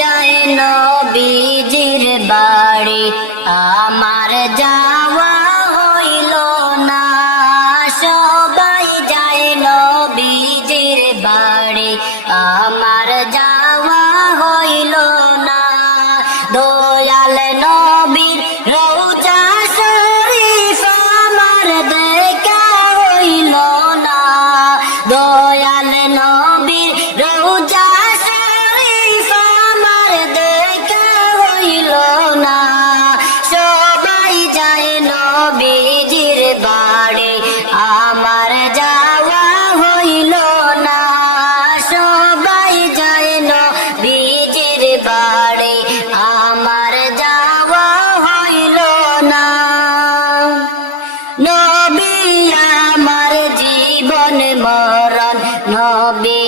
যায় নবীজির বাড়ি আমার যাওয়া হইল না। সবাই যায় নবীজির বাড়ি আমার যাওয়া হইল না। দয়াল নবীর রওজা শরীফ আমার দেখা হইল না। দয়াল নবীর রওজা শরীফ আমার দেখা হইল না। সবাই যায় নবীজির বাড়ি আমার যাওয়া হইল না। সবাই যায় নবীজির বাড়ি আমার যাওয়া হইল না। নবী আমার জীবন মরণ, নবী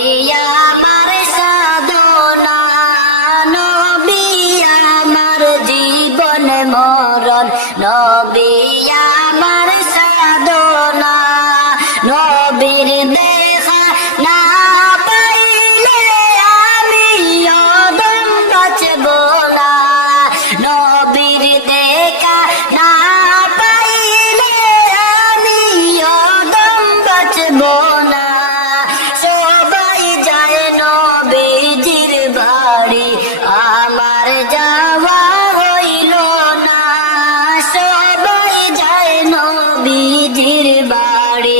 আমার সাধনা। নবী আমার জীবন মরণ, নবী আমার সাধনা। নবীর দেখা না পাইলে আমি অদম বাঁচব না। নবীর দেখা না পাইলে আমি অদম বাঁচব না। সবাই যায় নবীজির বাড়ি আমার যাওয়া হইল না। সবাই যায় নবীজির বাড়ি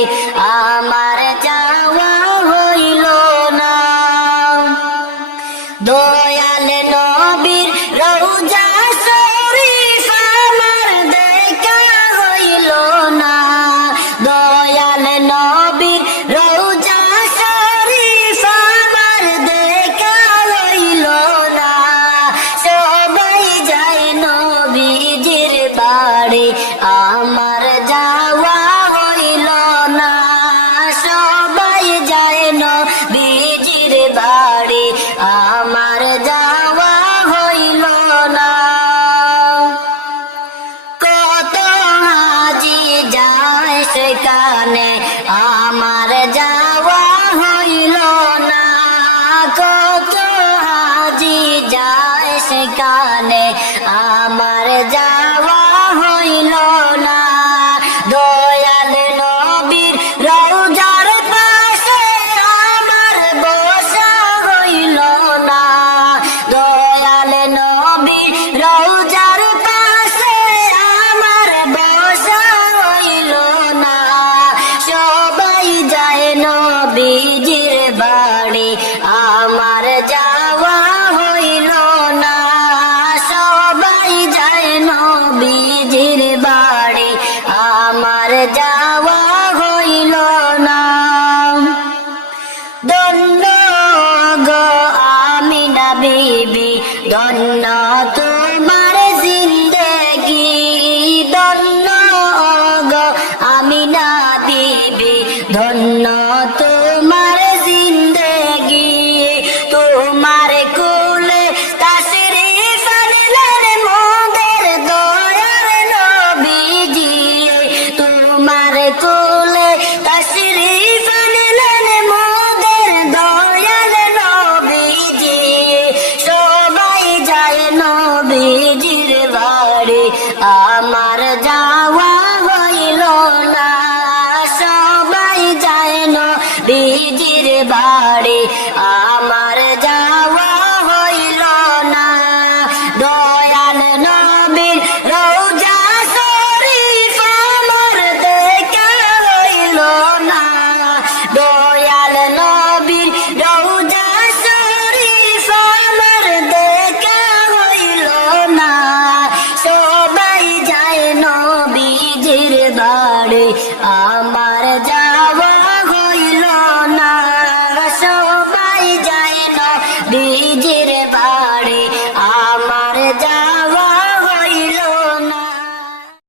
আমার যাওয়া হইল না। দয়াল নবীর রওজা শরীফ আমার দেখা হইল না। দয়াল নবীর রওজা শরীফ আমার দেখা হইল না। সবাই যায় নবীজির বাড়ি আমার যাওয়া হইল না। সবাই যায় নবীজির বাড়ি আমার যাওয়া হইল না। কত হাজি যায় সেখানে আমার যাওয়া হইল না। কত হাজি যায় সেখানে আমার যাওয়া হইল না। দয়াল নবীর রওজার পাশে আমার বসা হইল না। দয়াল নবীর রওজার পাশে আমার বসা হইল না। সবাই যায় নবীজির বাড়ি আমার যাওয়া হইল না। সবাই যায় নবীজির বাড়ি আমার যাওয়া হইল না। ধন্য গো আমিনা বিবি, ধন্য